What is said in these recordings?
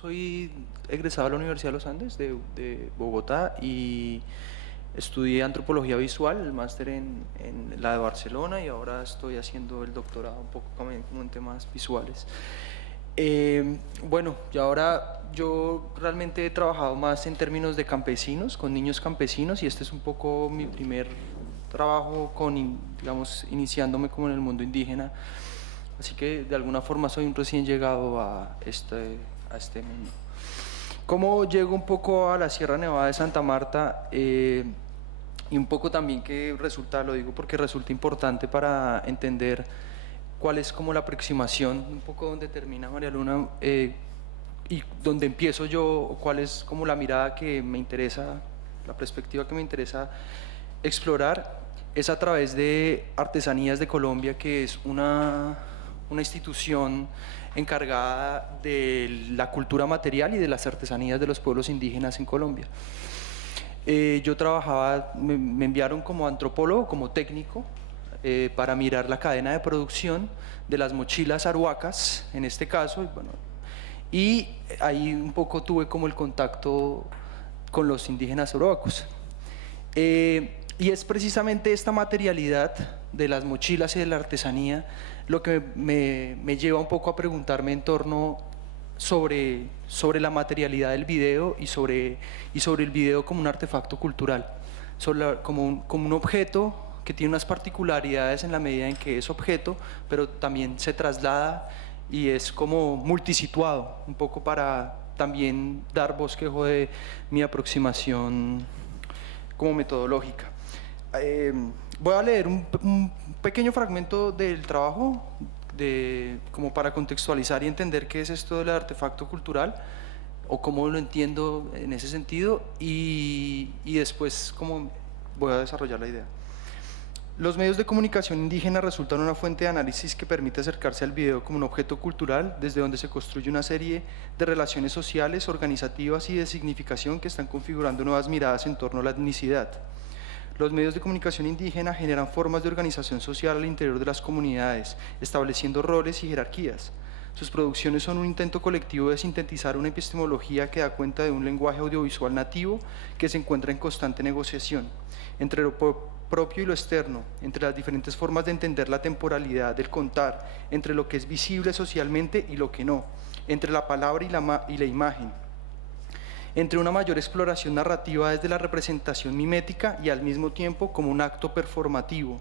soy egresado de la Universidad de los Andes de Bogotá y estudié antropología visual, el máster en la de Barcelona, y ahora estoy haciendo el doctorado un poco como en temas visuales. Bueno, y ahora yo realmente he trabajado más en términos de campesinos, con niños campesinos, y este es un poco mi primer trabajo digamos, iniciándome como en el mundo indígena. Así que de alguna forma soy un recién llegado a este mundo. ¿Cómo llego un poco a la Sierra Nevada de Santa Marta? Y un poco también que resulta, lo digo porque resulta importante para entender cuál es como la aproximación, un poco donde termina María Luna y donde empiezo yo, cuál es como la mirada que me interesa, la perspectiva que me interesa explorar, es a través de Artesanías de Colombia, que es una institución encargada de la cultura material y de las artesanías de los pueblos indígenas en Colombia. Yo trabajaba, me enviaron como antropólogo, como técnico, para mirar la cadena de producción de las mochilas arhuacas, en este caso, y ahí un poco tuve como el contacto con los indígenas arhuacos. Y es precisamente esta materialidad de las mochilas y de la artesanía lo que me lleva un poco a preguntarme en torno sobre la materialidad del video y sobre el video como un artefacto cultural, como un objeto que tiene unas particularidades en la medida en que es objeto, pero también se traslada y es como multisituado, un poco para también dar bosquejo de mi aproximación como metodológica. Voy a leer un pequeño fragmento del trabajo como para contextualizar y entender qué es esto del artefacto cultural o cómo lo entiendo en ese sentido, y después cómo voy a desarrollar la idea. Los medios de comunicación indígena resultan una fuente de análisis que permite acercarse al video como un objeto cultural desde donde se construye una serie de relaciones sociales, organizativas y de significación que están configurando nuevas miradas en torno a la etnicidad. Los medios de comunicación indígena generan formas de organización social al interior de las comunidades, estableciendo roles y jerarquías. Sus producciones son un intento colectivo de sintetizar una epistemología que da cuenta de un lenguaje audiovisual nativo que se encuentra en constante negociación entre lo propio y lo externo, entre las diferentes formas de entender la temporalidad del contar, entre lo que es visible socialmente y lo que no, entre la palabra y la imagen, entre una mayor exploración narrativa desde la representación mimética y al mismo tiempo como un acto performativo.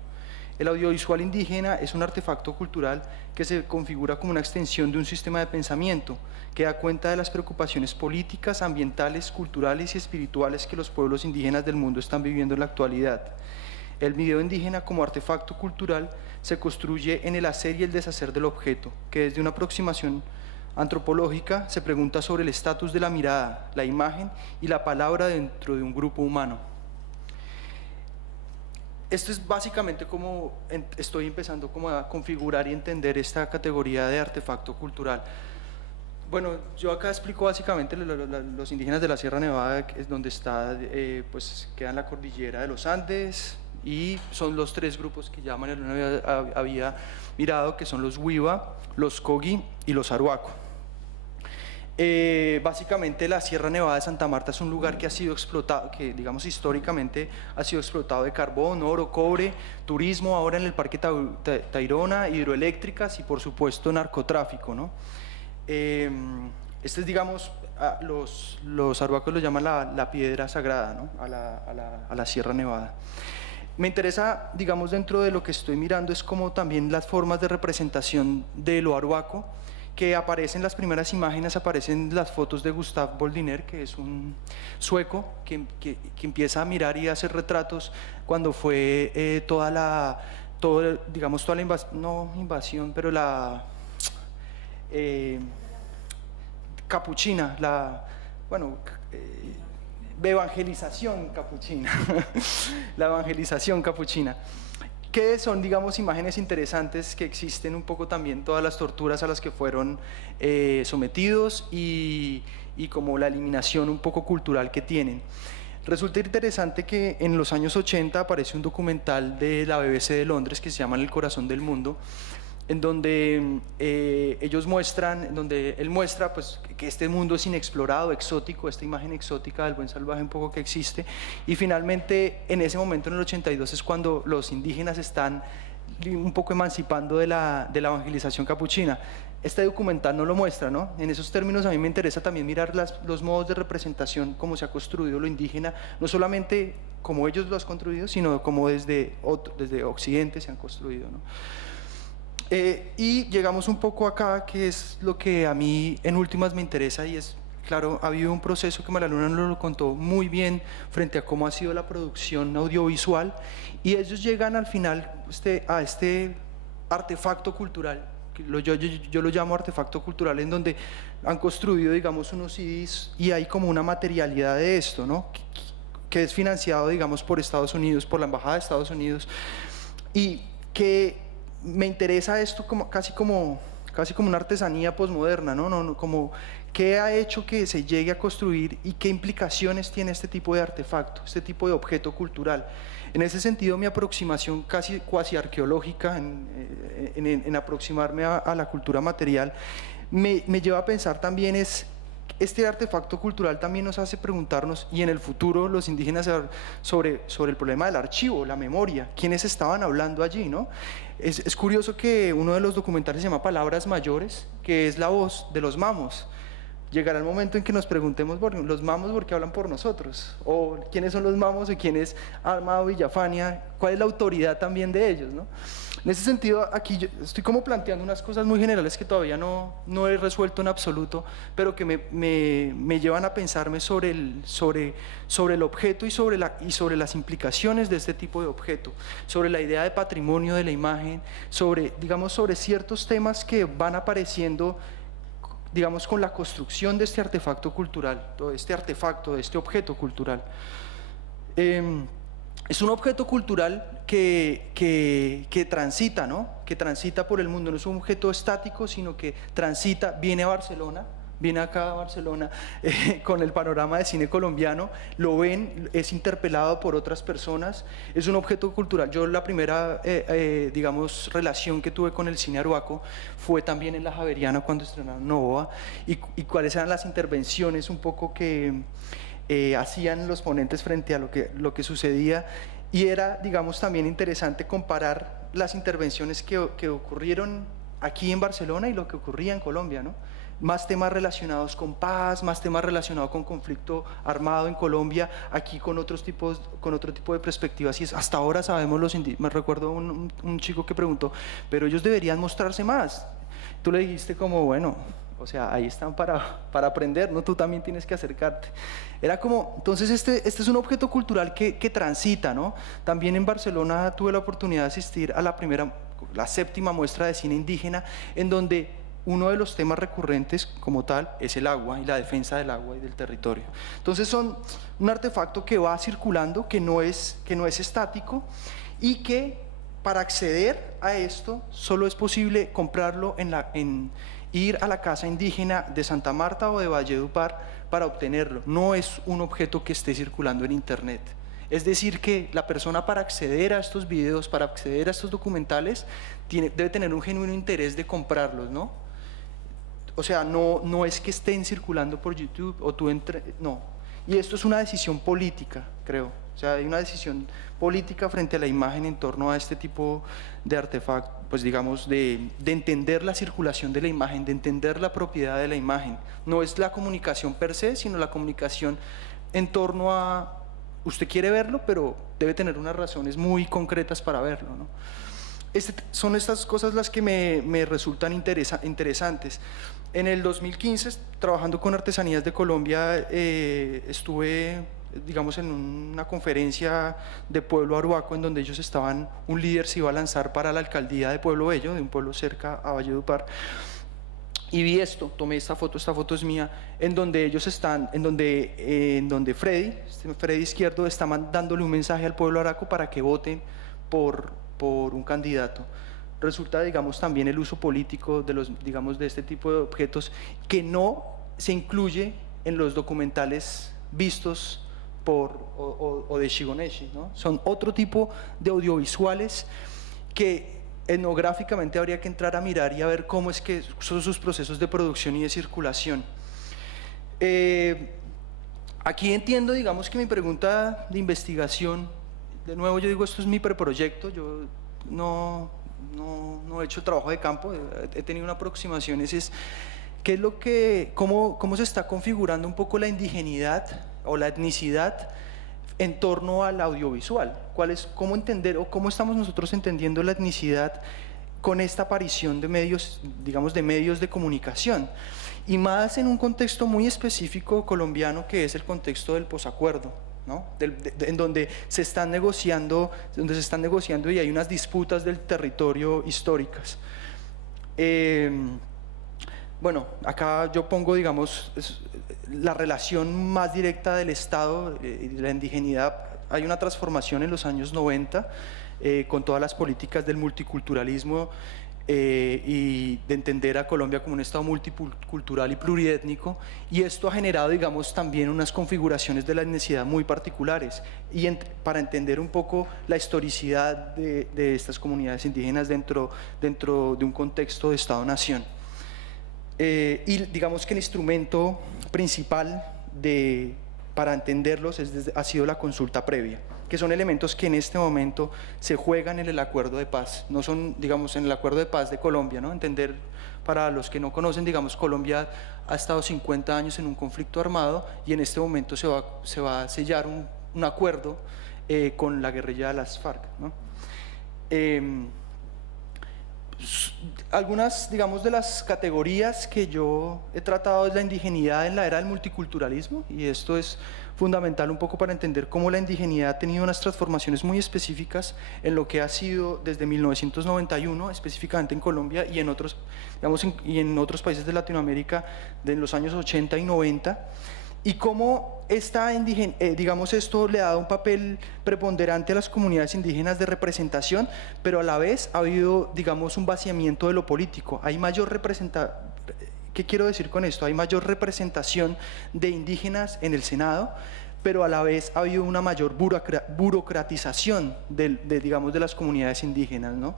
El audiovisual indígena es un artefacto cultural que se configura como una extensión de un sistema de pensamiento que da cuenta de las preocupaciones políticas, ambientales, culturales y espirituales que los pueblos indígenas del mundo están viviendo en la actualidad. El video indígena como artefacto cultural se construye en el hacer y el deshacer del objeto, que desde una aproximación antropológica se pregunta sobre el estatus de la mirada, la imagen y la palabra dentro de un grupo humano. Esto es básicamente como estoy empezando como a configurar y entender esta categoría de artefacto cultural. Bueno, yo acá explico básicamente los indígenas de la Sierra Nevada, que es donde está, pues queda en la cordillera de los Andes, y son los tres grupos que ya María Luna había mirado, que son los Wiwa, los Kogi y los Arhuaco. Básicamente la Sierra Nevada de Santa Marta es un lugar que ha sido explotado, que digamos históricamente ha sido explotado de carbón, oro, cobre, turismo, ahora en el Parque Tayrona, hidroeléctricas y por supuesto narcotráfico, ¿no? Este es, digamos, los arhuacos lo llaman la piedra sagrada, ¿no? a la Sierra Nevada. Me interesa, digamos, dentro de lo que estoy mirando es como también las formas de representación de lo arhuaco, que aparecen las primeras imágenes, aparecen las fotos de Gustav Boldiner, que es un sueco que empieza a mirar y a hacer retratos cuando fue toda la invasión, no invasión, pero la capuchina, evangelización capuchina, la evangelización capuchina, que son, digamos, imágenes interesantes que existen un poco también todas las torturas a las que fueron sometidos y como la eliminación un poco cultural que tienen. Resulta interesante que en los años 80 aparece un documental de la BBC de Londres que se llama El corazón del mundo, en donde ellos muestran, en donde él muestra pues, que este mundo es inexplorado, exótico, esta imagen exótica del buen salvaje un poco que existe, y finalmente en ese momento, en el 82, es cuando los indígenas están un poco emancipando de la evangelización capuchina. Este documental no lo muestra, ¿no? En esos términos a mí me interesa también mirar los modos de representación, cómo se ha construido lo indígena, no solamente como ellos lo han construido, sino como desde Occidente se han construido, ¿no? Y llegamos un poco acá, que es lo que a mí en últimas me interesa, y es, claro, ha habido un proceso que María Luna nos lo contó muy bien frente a cómo ha sido la producción audiovisual, y ellos llegan al final a este artefacto cultural. Yo lo llamo artefacto cultural, en donde han construido, digamos, unos CDs y hay como una materialidad de esto, ¿no? Que es financiado, digamos, por Estados Unidos, por la Embajada de Estados Unidos, y que me interesa esto casi como una artesanía posmoderna, ¿no? Como qué ha hecho que se llegue a construir y qué implicaciones tiene este tipo de artefacto, este tipo de objeto cultural. En ese sentido, mi aproximación casi cuasi arqueológica en aproximarme a la cultura material me lleva a pensar también este artefacto cultural también nos hace preguntarnos, y en el futuro los indígenas, sobre el problema del archivo, la memoria, quiénes estaban hablando allí, ¿no? Es curioso que uno de los documentales se llama Palabras Mayores, que es la voz de los mamos. Llegará el momento en que nos preguntemos, los mamos, ¿por qué hablan por nosotros? O quiénes son los mamos y quién es Amado Villafania, cuál es la autoridad también de ellos, ¿no? En ese sentido, aquí yo estoy como planteando unas cosas muy generales que todavía no he resuelto en absoluto, pero que me llevan a pensarme sobre el objeto y sobre las implicaciones de este tipo de objeto, sobre la idea de patrimonio de la imagen, digamos, sobre ciertos temas que van apareciendo, digamos, con la construcción de este artefacto cultural, todo este artefacto, de este objeto cultural. Es un objeto cultural que transita, ¿no? Que transita por el mundo, no es un objeto estático, sino que transita, viene a Barcelona, viene acá a Barcelona con el panorama de cine colombiano, lo ven, es interpelado por otras personas, es un objeto cultural. Yo la primera, digamos, relación que tuve con el cine arhuaco fue también en la Javeriana cuando estrenaron Novoa, y cuáles eran las intervenciones un poco que hacían los ponentes frente a lo que sucedía, y era, digamos, también interesante comparar las intervenciones que ocurrieron aquí en Barcelona y lo que ocurría en Colombia, ¿no? Más temas relacionados con paz, más temas relacionados con conflicto armado en Colombia, aquí con otro tipo de perspectivas, y hasta ahora sabemos me recuerdo un chico que preguntó, pero ellos deberían mostrarse más. Tú le dijiste como, bueno, o sea, ahí están para aprender, ¿no? Tú también tienes que acercarte. Era como, entonces este es un objeto cultural que transita, ¿no? También en Barcelona tuve la oportunidad de asistir a la séptima muestra de cine indígena, en donde uno de los temas recurrentes como tal es el agua y la defensa del agua y del territorio. Entonces son un artefacto que va circulando, que no es estático, y que para acceder a esto solo es posible comprarlo ir a la casa indígena de Santa Marta o de Valledupar para obtenerlo. No es un objeto que esté circulando en internet. Es decir, que la persona, para acceder a estos videos, para acceder a estos documentales, debe tener un genuino interés de comprarlos, ¿no? O sea, no es que estén circulando por YouTube o no. Y esto es una decisión política, creo. O sea, hay una decisión política frente a la imagen en torno a este tipo de artefacto, pues digamos, de entender la circulación de la imagen, de entender la propiedad de la imagen. No es la comunicación per se, sino la comunicación en torno a, usted quiere verlo, pero debe tener unas razones muy concretas para verlo, ¿no? Son estas cosas las que me resultan interesantes. En el 2015, trabajando con Artesanías de Colombia, estuve, digamos, en una conferencia de Pueblo Arhuaco, en donde ellos un líder se iba a lanzar para la alcaldía de Pueblo Bello, de un pueblo cerca a Valledupar, y vi esto, tomé esta foto es mía, en donde ellos están, en donde Freddy Izquierdo está dándole un mensaje al pueblo arhuaco para que voten por un candidato. Resulta, digamos, también el uso político de este tipo de objetos que no se incluye en los documentales vistos o de Shigoneshi, ¿no? Son otro tipo de audiovisuales que etnográficamente habría que entrar a mirar y a ver cómo es que son sus procesos de producción y de circulación. Aquí entiendo, digamos, que mi pregunta de investigación, de nuevo yo digo, esto es mi preproyecto, yo no he hecho trabajo de campo, he tenido una aproximación, es ¿qué es lo que, cómo se está configurando un poco la indigenidad o la etnicidad en torno al audiovisual? ¿Cómo entender o cómo estamos nosotros entendiendo la etnicidad con esta aparición de medios, digamos, de medios de comunicación? Y más en un contexto muy específico colombiano, que es el contexto del posacuerdo, ¿no? En donde se están negociando y hay unas disputas del territorio históricas. Bueno, acá yo pongo, digamos, la relación más directa del Estado y de la indigenidad. Hay una transformación en los años 90 con todas las políticas del multiculturalismo y de entender a Colombia como un Estado multicultural y pluriétnico, y esto ha generado, digamos, también unas configuraciones de la etnicidad muy particulares, y para entender un poco la historicidad de estas comunidades indígenas dentro de un contexto de Estado-nación. Y digamos que el instrumento principal para entenderlos ha sido la consulta previa, que son elementos que en este momento se juegan en el acuerdo de paz, no son, digamos, en el acuerdo de paz de Colombia, ¿no? Entender, para los que no conocen, digamos, Colombia ha estado 50 años en un conflicto armado y en este momento se va a sellar un acuerdo con la guerrilla de las FARC, ¿no? Algunas, digamos, de las categorías que yo he tratado es la indigenidad en la era del multiculturalismo, y esto es fundamental un poco para entender cómo la indigenidad ha tenido unas transformaciones muy específicas en lo que ha sido desde 1991, específicamente en Colombia y en otros, digamos, y en otros países de Latinoamérica de los años 80 y 90, y cómo digamos, esto le ha dado un papel preponderante a las comunidades indígenas de representación, pero a la vez ha habido, digamos, un vaciamiento de lo político. Hay mayor representación. ¿Qué quiero decir con esto? Hay mayor representación de indígenas en el Senado, pero a la vez ha habido una mayor burocratización digamos, de las comunidades indígenas, ¿no?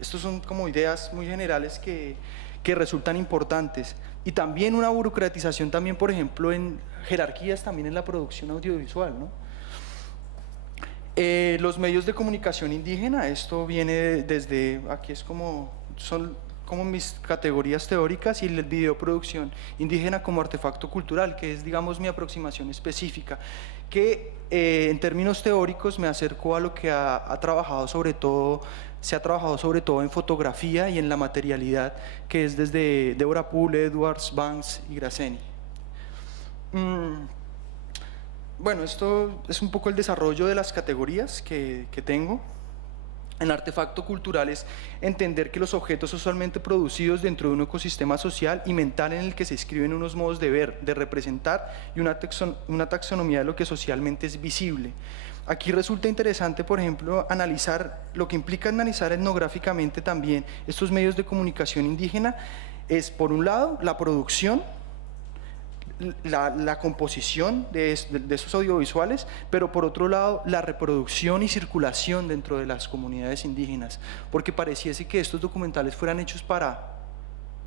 Estos son como ideas muy generales que resultan importantes, y también una burocratización también, por ejemplo, en jerarquías también en la producción audiovisual, ¿no? Los medios de comunicación indígena, esto viene desde, aquí son como mis categorías teóricas, y la videoproducción indígena como artefacto cultural, que es, digamos, mi aproximación específica, que en términos teóricos me acerco a lo que se ha trabajado sobre todo en fotografía y en la materialidad, que es desde Deborah Poole, Edwards, Banks y Grasseny. Bueno, esto es un poco el desarrollo de las categorías que tengo. En artefacto cultural es entender que los objetos son usualmente producidos dentro de un ecosistema social y mental en el que se escriben unos modos de ver, de representar y una taxonomía de lo que socialmente es visible. Aquí resulta interesante, por ejemplo, analizar lo que implica analizar etnográficamente también estos medios de comunicación indígena. Es, por un lado, la producción, la composición de esos audiovisuales, pero por otro lado la reproducción y circulación dentro de las comunidades indígenas, porque pareciese que estos documentales fueran hechos para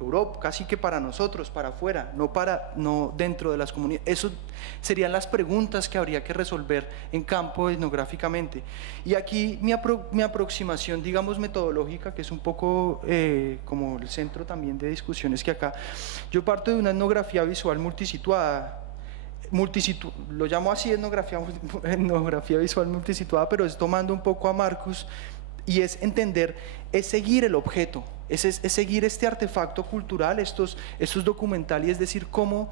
Europa, casi que para nosotros, para afuera, no dentro de las comunidades. Eso serían las preguntas que habría que resolver en campo etnográficamente. Y aquí mi aproximación, digamos, metodológica, que es un poco como el centro también de discusiones que acá, yo parto de una etnografía visual multisituada, lo llamo así, etnografía visual multisituada, pero es tomando un poco a Marcus, y es entender, es seguir el objeto, es seguir este artefacto cultural, estos documentales, y es decir, cómo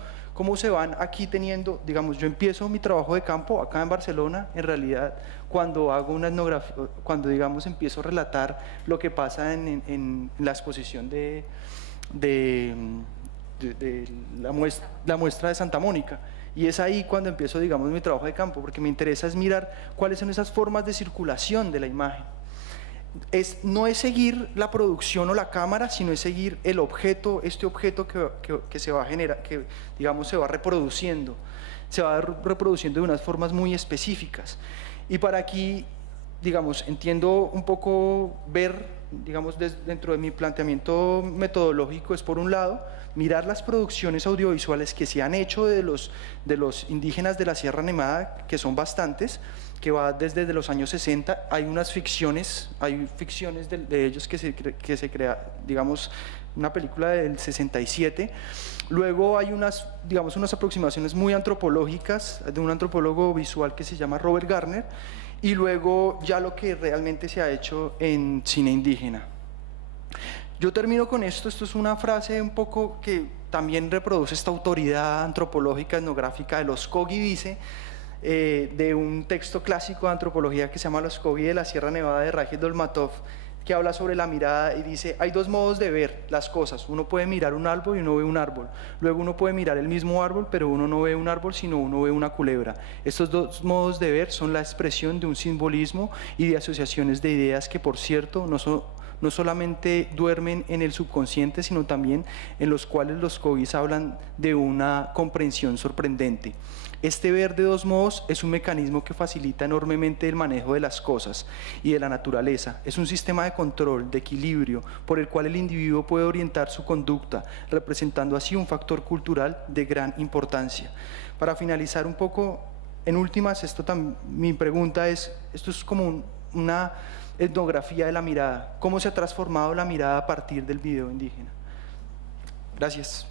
se van aquí teniendo, digamos, yo empiezo mi trabajo de campo acá en Barcelona, en realidad, cuando hago una etnografía, cuando, digamos, empiezo a relatar lo que pasa en la exposición de la muestra de Santa Mónica. Y es ahí cuando empiezo, digamos, mi trabajo de campo, porque me interesa es mirar cuáles son esas formas de circulación de la imagen. No es seguir la producción o la cámara, sino es seguir el objeto, este objeto que se va a generar, que, digamos, se va reproduciendo de unas formas muy específicas. Y para aquí digamos, entiendo un poco ver, digamos, dentro de mi planteamiento metodológico es, por un lado, mirar las producciones audiovisuales que se han hecho de los indígenas de la Sierra Nevada, que son bastantes, que va desde los años 60, hay unas ficciones, de ellos que se crea, digamos, una película del 67, luego hay unas, digamos, unas aproximaciones muy antropológicas de un antropólogo visual que se llama Robert Garner, y luego ya lo que realmente se ha hecho en cine indígena. Yo termino con esto es una frase un poco que también reproduce esta autoridad antropológica, etnográfica de los Kogi, dice, de un texto clásico de antropología que se llama Los Kogi de la Sierra Nevada de Rajid Dolmatov, que habla sobre la mirada y dice, hay dos modos de ver las cosas, uno puede mirar un árbol y uno ve un árbol, luego uno puede mirar el mismo árbol, pero uno no ve un árbol, sino uno ve una culebra. Estos dos modos de ver son la expresión de un simbolismo y de asociaciones de ideas que, por cierto, no solamente duermen en el subconsciente, sino también en los cuales los Kogis hablan de una comprensión sorprendente. Este ver de dos modos es un mecanismo que facilita enormemente el manejo de las cosas y de la naturaleza. Es un sistema de control, de equilibrio, por el cual el individuo puede orientar su conducta, representando así un factor cultural de gran importancia. Para finalizar un poco, en últimas, mi pregunta es, esto es como una etnografía de la mirada. ¿Cómo se ha transformado la mirada a partir del video indígena? Gracias.